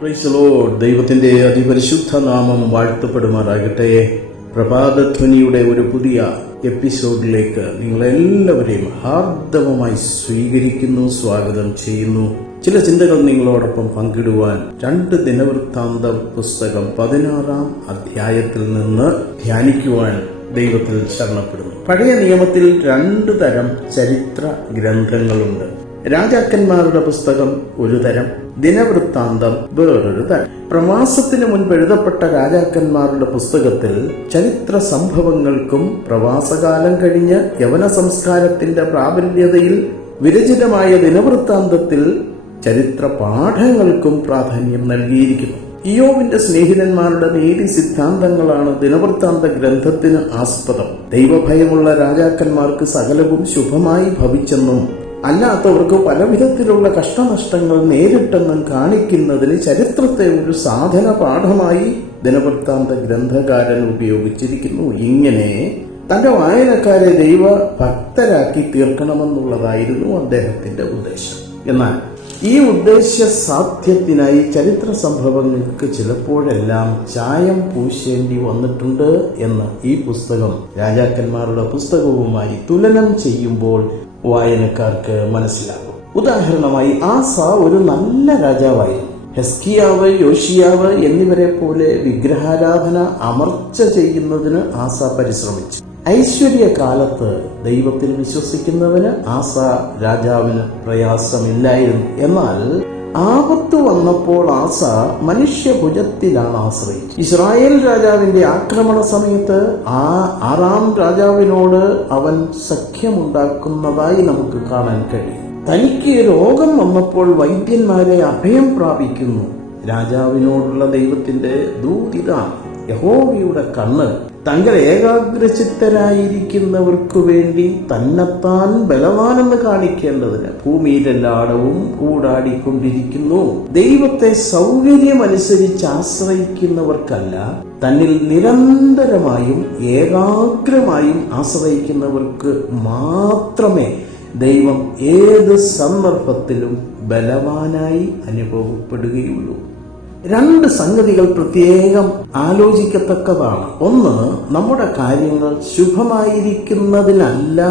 പ്രൈസലോ ദൈവത്തിന്റെ അതിപരിശുദ്ധ നാമം വാഴ്ത്തപ്പെടുമാറാകട്ടെ. പ്രഭാതധ്വനിയുടെ ഒരു പുതിയ എപ്പിസോഡിലേക്ക് നിങ്ങളെല്ലാവരെയും ഹാർദവമായി സ്വീകരിക്കുന്നു സ്വാഗതം ചെയ്യുന്നു. ചില ചിന്തകൾ നിങ്ങളോടൊപ്പം പങ്കിടുവാൻ രണ്ട് ദിനവൃത്താന്ത പുസ്തകം പതിനാറാം അധ്യായത്തിൽ നിന്ന് ധ്യാനിക്കുവാൻ ദൈവത്തിൽ ശരണപ്പെടുന്നു. പഴയ നിയമത്തിൽ രണ്ട് തരം ചരിത്ര ഗ്രന്ഥങ്ങളുണ്ട്. രാജാക്കന്മാരുടെ പുസ്തകം ഒരു തരം ദിനവൃത്താന്തം വേറൊരു തരം. പ്രവാസത്തിന് മുൻപ് എഴുതപ്പെട്ട രാജാക്കന്മാരുടെ പുസ്തകത്തിൽ ചരിത്ര സംഭവങ്ങൾക്കും പ്രവാസകാലം കഴിഞ്ഞ് യവന സംസ്കാരത്തിന്റെ പ്രാബല്യതയിൽ വിരചിതമായ ദിനവൃത്താന്തത്തിൽ ചരിത്ര പാഠങ്ങൾക്കും പ്രാധാന്യം നൽകിയിരിക്കുന്നു. ഇയോവിന്റെ സ്നേഹിതന്മാരുടെ നീതി സിദ്ധാന്തങ്ങളാണ് ദിനവൃത്താന്ത ഗ്രന്ഥത്തിന് ആസ്പദം. ദൈവഭയമുള്ള രാജാക്കന്മാർക്ക് സകലവും ശുഭമായി ഭവിച്ചെന്നും അല്ലാത്തവർക്ക് പലവിധത്തിലുള്ള കഷ്ടനഷ്ടങ്ങൾ നേരിട്ടെന്നും കാണിക്കുന്നതിന് ചരിത്രത്തെ ഒരു സാധന പാഠമായി ദിനവൃത്താന്ത ഗ്രന്ഥകാരൻ ഉപയോഗിച്ചിരിക്കുന്നു. ഇങ്ങനെ തന്റെ വായനക്കാരെ ദൈവ ഭക്തരാക്കി തീർക്കണമെന്നുള്ളതായിരുന്നു അദ്ദേഹത്തിന്റെ ഉദ്ദേശം. എന്നാൽ ഈ ഉദ്ദേശ്യ സാധ്യത്തിനായി ചരിത്ര സംഭവങ്ങൾക്ക് ചിലപ്പോഴെല്ലാം ചായം പൂശേണ്ടി വന്നിട്ടുണ്ട് എന്ന് ഈ പുസ്തകം രാജാക്കന്മാരുടെ പുസ്തകവുമായി തുലനം ചെയ്യുമ്പോൾ വായനക്കാർക്ക് മനസ്സിലാകും. ഉദാഹരണമായി ആസ ഒരു നല്ല രാജാവായിരുന്നു ഹെസ്കിയാവ് യോഷിയാവ് എന്നിവരെ പോലെ വിഗ്രഹാരാധന അമർച്ച ചെയ്യുന്നതിന് ആസ പരിശ്രമിച്ചു. ഐശ്വര്യ കാലത്ത് ദൈവത്തിൽ വിശ്വസിക്കുന്നവന് ആസ രാജാവിന് പ്രയാസമില്ലായിരുന്നു. എന്നാൽ ആപത്ത് വന്നപ്പോൾ ആസ മനുഷ്യ മനുഷ്യഭുജത്തിലാണ് ആശ്രയിച്ചത്. ഇസ്രായേൽ രാജാവിന്റെ ആക്രമണ സമയത്ത് ആ ആറാം രാജാവിനോട് അവൻ സഖ്യമുണ്ടാക്കുന്നതായി നമുക്ക് കാണാൻ കഴിയും. തനിക്ക് രോഗം വന്നപ്പോൾ വൈദ്യന്മാരെ അഭയം പ്രാപിക്കുന്നു. രാജാവിനോടുള്ള ദൈവത്തിന്റെ ദൂതിതാണ്. യഹോവയുടെ കണ്ണ് തങ്ങൾ ഏകാഗ്രചിത്തരായിരിക്കുന്നവർക്ക് വേണ്ടി തന്നെത്താൻ ബലവാനെന്ന് കാണിക്കേണ്ടതിന് ഭൂമിയിലെല്ലാടവും കൂടാടിക്കൊണ്ടിരിക്കുന്നു. ദൈവത്തെ സൗകര്യമനുസരിച്ച് ആശ്രയിക്കുന്നവർക്കല്ല തന്നിൽ നിരന്തരമായും ഏകാഗ്രമായും ആശ്രയിക്കുന്നവർക്ക് മാത്രമേ ദൈവം ഏത് സന്ദർഭത്തിലും ബലവാനായി അനുഭവപ്പെടുകയുള്ളൂ. രണ്ട് സംഗതികൾ പ്രത്യേകം ആലോചിക്കത്തക്കതാണ്. ഒന്ന് നമ്മുടെ കാര്യങ്ങൾ ശുഭമായിരിക്കുന്നതിനല്ല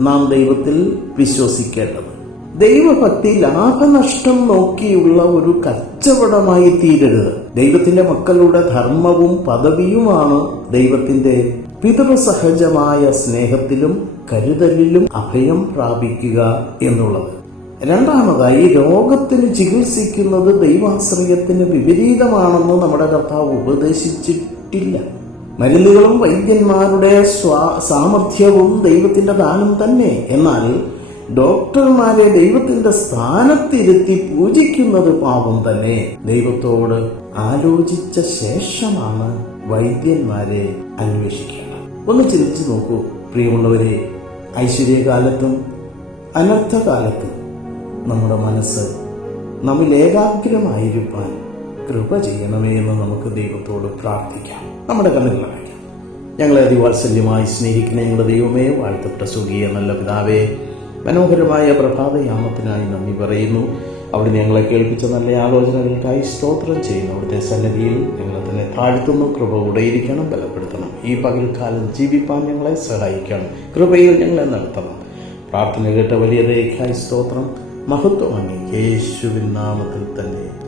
നാം ദൈവത്തിൽ വിശ്വസിക്കേണ്ടത്. ദൈവഭക്തി ലാഭനഷ്ടം നോക്കിയുള്ള ഒരു കച്ചവടമായി തീരരുത്. ദൈവത്തിന്റെ മക്കളുടെ ധർമ്മവും പദവിയുമാണ് ദൈവത്തിന്റെ പിതൃസഹജമായ സ്നേഹത്തിലും കരുതലിലും അഭയം പ്രാപിക്കുക എന്നുള്ളത്. രണ്ടാമതായി രോഗത്തിന് ചികിത്സിക്കുന്നത് ദൈവാശ്രയത്തിന് വിപരീതമാണെന്ന് നമ്മുടെ കർത്താവ് ഉപദേശിച്ചിട്ടില്ല. മരുന്നുകളും വൈദ്യന്മാരുടെ സ്വാ സാമർഥ്യവും ദൈവത്തിന്റെ ദാനം തന്നെ. എന്നാൽ ഡോക്ടർമാരെ ദൈവത്തിന്റെ സ്ഥാനത്തിരുത്തി പൂജിക്കുന്നത് പാപം തന്നെ. ദൈവത്തോട് ആലോചിച്ച ശേഷമാണ് വൈദ്യന്മാരെ അന്വേഷിക്കുന്നത് ഒന്ന് ചിന്തിച്ചു നോക്കൂ പ്രിയമുള്ളവരെ ഐശ്വര്യകാലത്തും അനർത്ഥകാലത്തും നമ്മുടെ മനസ്സ് നമ്മിൽ ഏകാഗ്രമായിരിക്കാൻ കൃപ ചെയ്യണമേ എന്ന് നമുക്ക് ദൈവത്തോട് പ്രാർത്ഥിക്കാം. നമ്മുടെ കണ്ണുകൾ ഞങ്ങളെ അതിവാത്സല്യമായി സ്നേഹിക്കുന്ന ഞങ്ങളുടെ ദൈവമേ വാഴ്ത്തപ്പെട്ട സുഖിയ നല്ല പിതാവേ മനോഹരമായ പ്രഭാതയാമത്തിനായി നന്ദി പറയുന്നു. അവിടെ ഞങ്ങളെ കേൾപ്പിച്ച നല്ല ആലോചനകൾക്കായി സ്തോത്രം ചെയ്യുന്നു. അവിടുത്തെ സന്നിധിയിൽ ഞങ്ങളെ തന്നെ താഴ്ത്തുന്നു. കൃപ ഉടയിരിക്കണം ബലപ്പെടുത്തണം. ഈ പകൽക്കാലം ജീവിപ്പാൻ ഞങ്ങളെ സഹായിക്കണം. കൃപയിൽ ഞങ്ങളെ നടത്തണം. പ്രാർത്ഥന കേട്ട വലിയ ദൈവക്കായി സ്തോത്രം. മഹത്വമാണ് യേശുവിൻ നാമത്തിൽ തന്നെ.